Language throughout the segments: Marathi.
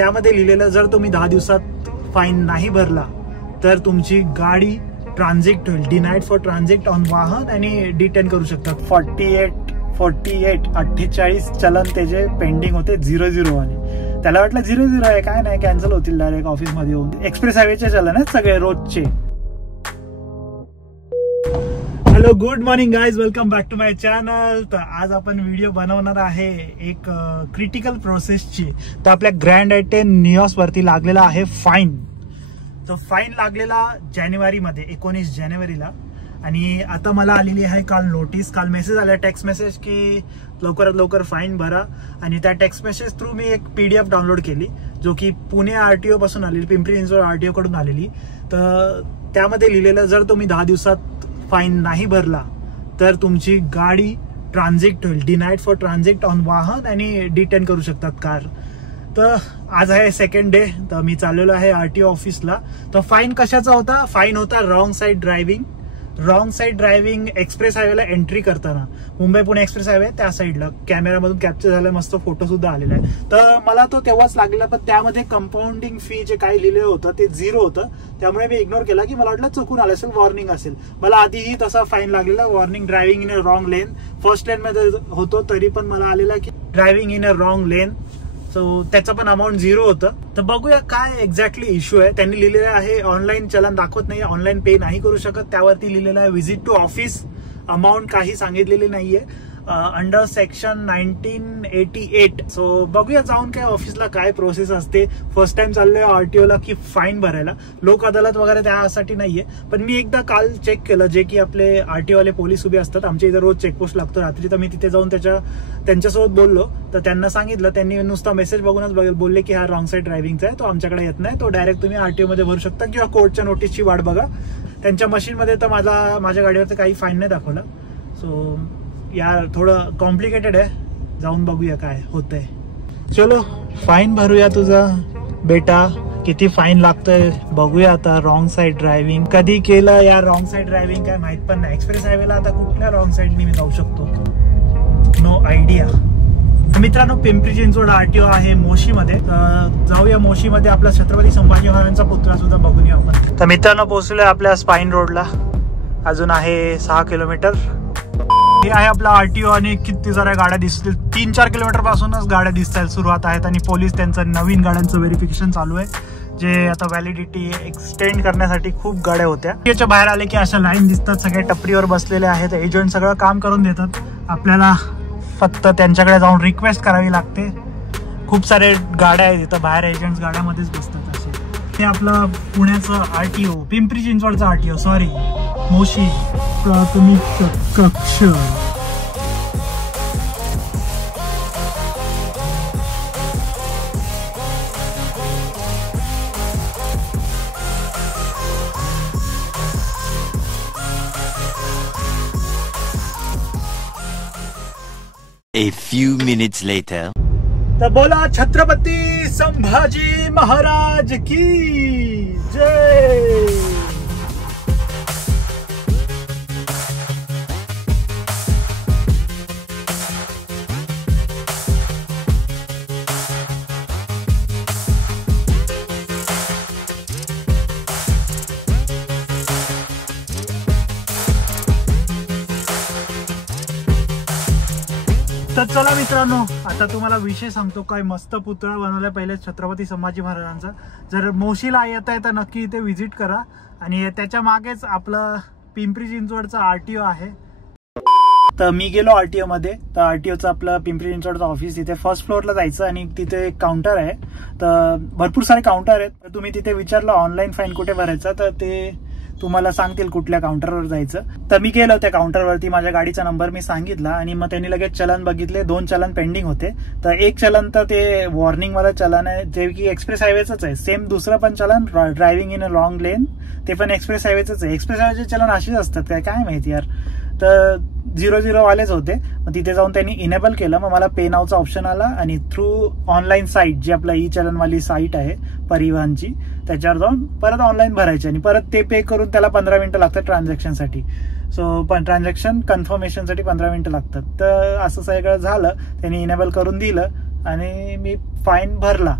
त्यामध्ये लिहिलेलं जर तुम्ही 10 दिवसात फाईन नाही भरला तर तुमची गाडी ट्रान्झिट होईल, डिनाइड फॉर ट्रान्झिट ऑन वाहन, आणि डिटेन करू शकतात. 48 चलन त्याचे पेंडिंग होते 00 वाले. त्याला वाटलं 00 आहे काय नाही, कॅन्सल होतील डायरेक्ट ऑफिस मध्ये येऊन. एक्सप्रेस हायवेचे चलन आहेत सगळे रोजचे. Hello, good morning guys, welcome back to my channel. तर आज आपण व्हिडिओ बनवणार आहे एक क्रिटिकल प्रोसेसची. तर आपल्या ग्रँड आय10 निऑस वरती लागलेला आहे फाईन. तो फाईन लागलेला जानेवारीमध्ये 19 जानेवारीला, आणि आता मला आलेली आहे काल नोटीस. काल मेसेज आला, टेक्स्ट मेसेज, की लवकरात लवकर फाईन भरा. आणि त्या टेक्स्ट मेसेज थ्रू मी एक PDF डाउनलोड केली, जो की पुणे RTO पासून आलेली, पिंपरी चिंचवड RTO कडून आलेली. तर त्यामध्ये लिहिलेलं जर तुम्ही 10 दिवसात फाईन नाही भरला तर तुमची गाडी ट्रान्झिट होईल, डिनाइड फॉर ट्रान्झिट ऑन वाहन, आणि डिटेन करू शकतात कार. तर आज आहे सेकंड डे. तर मी चाललेलो आहे RTO ऑफिसला. तर फाईन कशाचा होता? फाईन होता रॉंग साईड ड्रायव्हिंग एक्सप्रेस हायवेला एंट्री करताना. मुंबई पुणे एक्सप्रेस हायवे त्या साईडला कॅमेरामधून कॅप्चर झालं, मस्त फोटो सुद्धा आलेला आहे. तर मला तो तेव्हाच लागलेला, पण त्यामध्ये कंपाऊंडिंग फी जे काही लिहिलेलं होतं ते 0 होतं. त्यामुळे मी इग्नोर केला, की मला वाटलं चुकून आलं असेल, वॉर्निंग असेल. मला आधीही तसा फाईन लागलेला, warning driving in a wrong lane. First lane मध्ये होतो तरी पण मला आलेला की driving in a wrong lane. So त्याचं पण अमाऊंट 0 होतं. तर बघूया काय एक्झॅक्टली इश्यू आहे. त्यांनी लिहिलेलं आहे ऑनलाईन चलन दाखवत नाही, ऑनलाईन पे नाही करू शकत. त्यावरती लिहिलेलं आहे व्हिजिट टू ऑफिस. अमाऊंट काही सांगितलेली नाहीये, अंडर सेक्शन 1988. सो बघूया जाऊन काय ऑफिसला काय प्रोसेस असते. फर्स्ट टाइम चाललोय RTOला की फाईन भरायला. लोक अदालत वगैरे त्यासाठी नाहीये. पण मी एकदा काल चेक केलं, जे की आपले RTO वाले पोलीस उभे असतात. आमच्या इथे रोज चेकपोस्ट लागतो रात्री. तर मी तिथे जाऊन त्यांच्यासोबत बोललो. तर त्यांना सांगितलं, त्यांनी नुसता मेसेज बघूनच बोलले की हा रॉंग साईड ड्रायव्हिंगचा आहे, तो आमच्याकडे येत नाही, तो डायरेक्ट तुम्ही RTO मध्ये भरू शकता किंवा कोर्टच्या नोटीसची वाट बघा. त्यांच्या मशीनमध्ये तर माझ्या गाडीवरती काही फाईन नाही दाखवलं. सो यार थोडं कॉम्प्लिकेटेड आहे. जाऊन बघूया काय होतंय. चलो फाईन भरूया तुझा बेटा. किती फाईन लागतोय बघूया आता. रॉंग साईड ड्रायव्हिंग कधी केलं यार? रॉंग साईड ड्रायव्हिंग काय माहित पण नाही. एक्सप्रेस हायवेला आता कुठल्या रॉंग साईडनी मी जाऊ शकतो? No idea. मित्रांनो, पिंपरी चिंचवड RTO आहे मोशीमध्ये. जाऊया मोशीमध्ये. आपला छत्रपती संभाजी महाराजांचा पुतळा सुद्धा बघून येऊ आपण. तर मित्रांनो, पोहोचलोय आपल्या स्पाईन रोडला. अजून आहे 6 किलोमीटर. हे आहे आपला RTO, आणि किती साऱ्या गाड्या दिसतील. 3-4 किलोमीटर पासूनच गाड्या दिसतात, सुरुवात आहेत. आणि पोलीस त्यांचं नवीन गाड्यांचं व्हेरिफिकेशन चालू आहे, जे आता व्हॅलिडिटी एक्सटेंड करण्यासाठी खूप गाड्या होत्या. याच्या बाहेर आले की अशा लाईन दिसतात, सगळे टपरीवर बसलेले आहेत. एजंट सगळं काम करून देतात. आपल्याला फक्त त्यांच्याकडे जाऊन रिक्वेस्ट करावी लागते. खूप सारे गाड्या आहेत इथं बाहेर, एजंट्स गाड्यामध्येच बसतात असे. हे आपलं पुण्याचं RTO, पिंपरी चिंचवडचं RTO, सॉरी, मोशी प्राथमिक कक्ष. A few minutes later. तर बोला छत्रपती संभाजी महाराज की जय. तर चला मित्रांनो, आता तुम्हाला विषय सांगतो. काय मस्त पुतळा बनवला पहिले छत्रपती संभाजी महाराजांचा. जर मोशीला येत आहे तर नक्की इथे व्हिजिट करा. आणि त्याच्या मागेच आपलं पिंपरी चिंचवडचा RTO आहे. तर मी गेलो RTO मध्ये. तर RTOचं आपलं पिंपरी चिंचवडचं ऑफिस, तिथे फर्स्ट फ्लोअरला जायचं, आणि तिथे एक काउंटर आहे. तर भरपूर सारे काउंटर आहेत. तर तुम्ही तिथे विचारलं ऑनलाईन फाईन कुठे भरायचा, तर ते तुम्हाला सांगतील कुठल्या काउंटरवर जायचं. तर मी गेलो त्या काउंटरवरती, माझ्या गाडीचा नंबर मी सांगितला, आणि मग त्यांनी लगेच चलन बघितले. 2 चलन पेंडिंग होते. तर एक चलन तर ते वॉर्निंग वाला चलन आहे, जे की एक्सप्रेस हायवेच आहे. सेम दुसरं पण चलन ड्रायव्हिंग इन अ रॉंग लेन, ते पण एक्सप्रेस हायवेच आहे. एक्सप्रेस हायवेचे चलन असेच असतात काय माहिती यार. तर 00 वालेच होते. मग तिथे जाऊन त्यांनी इनेबल केलं. मग मला पे नावचा ऑप्शन आला, आणि थ्रू ऑनलाईन साईट, जी आपला चलनवाली साईट आहे परिवहनची, त्याच्यावर जाऊन परत ऑनलाईन भरायची, आणि परत ते पे करून त्याला 15 मिनिटं लागतात ट्रान्झॅक्शनसाठी. सो पण ट्रान्झॅक्शन कन्फर्मेशनसाठी 15 मिनिटं लागतात. तर असं सगळं झालं. त्यांनी इनेबल करून दिलं, आणि मी फाईन भरला.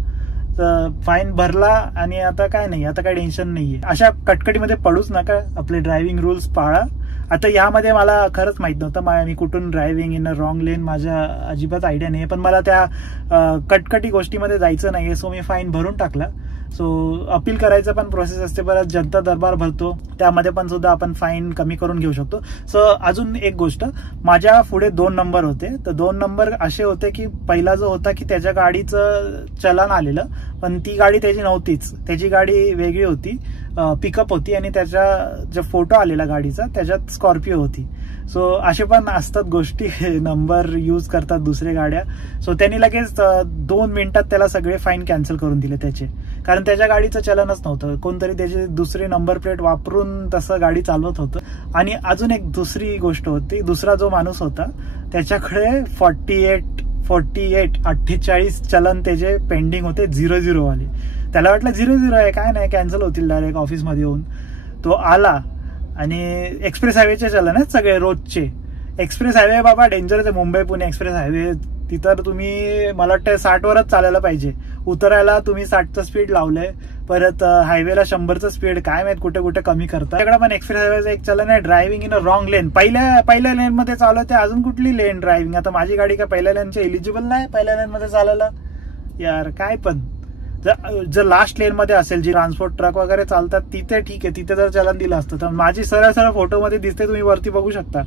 फाईन भरला आणि आता काय नाही, आता काय टेन्शन नाहीये. अशा कटकटीमध्ये पडूच नका, आपले ड्रायव्हिंग रूल्स पाळा. आता यामध्ये मला खरंच माहित नव्हतं मी कुठून ड्रायव्हिंग इन अ रॉंग लेन, माझ्या अजिबात आयडिया नाही, पण मला त्या कटकटी गोष्टीमध्ये जायचं नाहीये. सो मी फाईन भरून टाकला. सो अपील करायचं पण प्रोसेस असते, परत जनता दरबार भरतो, त्यामध्ये पण सुद्धा आपण फाईन कमी करून घेऊ शकतो. सो अजून एक गोष्ट, माझ्या पुढे 2 नंबर होते. तर 2 नंबर असे होते की पहिला जो होता की त्याच्या गाडीचं चलन आलेलं, पण ती गाडी त्याची नव्हतीच, त्याची गाडी वेगळी होती, पिकअप होती, आणि त्याच्या जो फोटो आलेला गाडीचा त्याच्यात स्कॉर्पिओ होती. सो असे पण असतात गोष्टी, नंबर यूज करतात दुसरे गाड्या. सो त्यांनी लगेच 2 मिनिटात त्याला सगळे फाईन कॅन्सल करून दिले त्याचे, कारण त्याच्या गाडीचं चलनच नव्हतं. कोणतरी त्याचे दुसरे नंबर प्लेट वापरून तसं गाडी चालवत होतं. आणि अजून एक दुसरी गोष्ट होती, दुसरा जो माणूस होता त्याच्याकडे 48 चलन त्याचे पेंडिंग होते, 00 वाले. त्याला वाटलं 00 आहे, काय नाही, कॅन्सल होतील डायरेक्ट ऑफिसमध्ये येऊन. तो आला आणि एक्सप्रेस हायवेचे चलन आहेत सगळे रोजचे. एक्सप्रेस हायवे बाबा डेंजरच आहे, मुंबई पुणे एक्सप्रेस हायवे. तिथं तुम्ही मला वाटतं 60वरच चालायला पाहिजे, उतरायला तुम्ही 60चं स्पीड लावलंय, परत हायवेला 100चं स्पीड, काय माहित कुठे कुठे कमी करता. त्याकडे पण एक्सप्रेस हायवेचं एक चलन आहे, ड्रायव्हिंग इन अ रॉंग लेन. पहिल्या लेन मध्ये चालवते, अजून कुठली लेन ड्रायव्हिंग. आता माझी गाडी काय पहिल्या लेनची एलिजिबल नाही पहिल्या लेन मध्ये चालायला यार, काय पण. जर लास्ट लेन मध्ये असेल, जी ट्रान्सपोर्ट ट्रक वगैरे चालतात, तिथे ठीक आहे, तिथे जर चलन दिलं असतं. तर माझी सरळ फोटोमध्ये दिसते, तुम्ही वरती बघू शकता,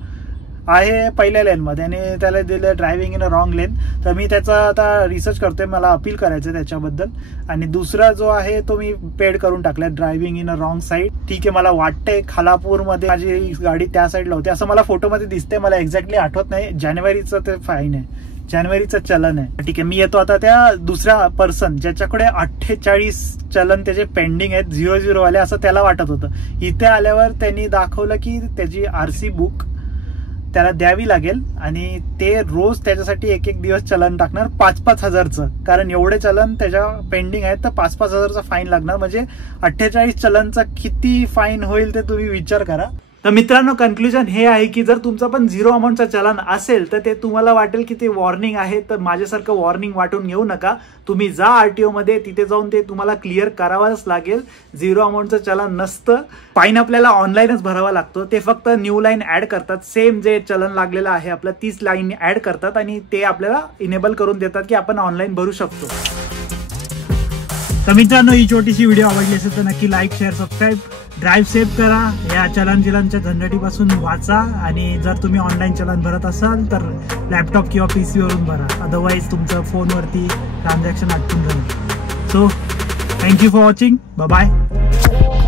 आहे पहिल्या लेन मध्ये, आणि त्याला दिलं ड्रायव्हिंग इन अ रॉंग लेन. तर मी त्याचा आता रिसर्च करतोय, मला अपील करायचं त्याच्याबद्दल. आणि दुसरा जो आहे तो मी पेड करून टाकलाय, driving in a wrong side. ठीक आहे, मला वाटतंय खालापूरमध्ये माझी गाडी त्या साईडला होती असं मला फोटोमध्ये दिसते, मला एक्झॅक्टली आठवत नाही. जानेवारीचं ते फाईन आहे, जानेवारीचं चलन आहे. ठीक आहे, मी येतो आता त्या दुसऱ्या पर्सन ज्याच्याकडे 48 चलन त्याचे पेंडिंग आहेत, 00 वाले, असं त्याला वाटत होतं. इथे आल्यावर त्यांनी दाखवलं की त्याची RC बुक त्याला द्यावी लागेल, आणि ते रोज त्याच्यासाठी एक दिवस चलन टाकणार 5-5 हजारचं, कारण एवढे चलन त्याच्या पेंडिंग आहेत. तर 5-5 हजारचा फाईन लागणार, म्हणजे 48 चलनचा किती फाईन होईल ते तुम्ही विचार करा. तर मित्रांनो, कन्क्लुजन हे आहे की जर तुमचं पण 0 अमाऊंटचा चलन असेल तर ते तुम्हाला वाटेल की ते वॉर्निंग आहे, तर माझ्यासारखं वॉर्निंग वाटून घेऊ नका. तुम्ही जा RTO मध्ये, तिथे जाऊन ते तुम्हाला क्लिअर करावंच लागेल. 0 अमाऊंटचं चलन नसतं. फाईन आपल्याला ऑनलाईनच भरावा लागतो, ते फक्त न्यू लाईन ऍड करतात, सेम जे चलन लागलेलं आहे आपलं तीच लाईन ऍड करतात, आणि ते आपल्याला इनेबल करून देतात की आपण ऑनलाईन भरू शकतो. तर मित्रांनो, ही छोटीशी व्हिडिओ आवडली असेल तर नक्की like, share, subscribe. Drive save करा, या चलनच्या झंझटीपासून वाचा. आणि जर तुम्ही ऑनलाईन चलन भरत असाल तर लॅपटॉप किंवा PC वरून भरा, अदरवाईज तुमचं फोनवरती ट्रान्झॅक्शन अटकून जाईल. So thank you for watching, bye.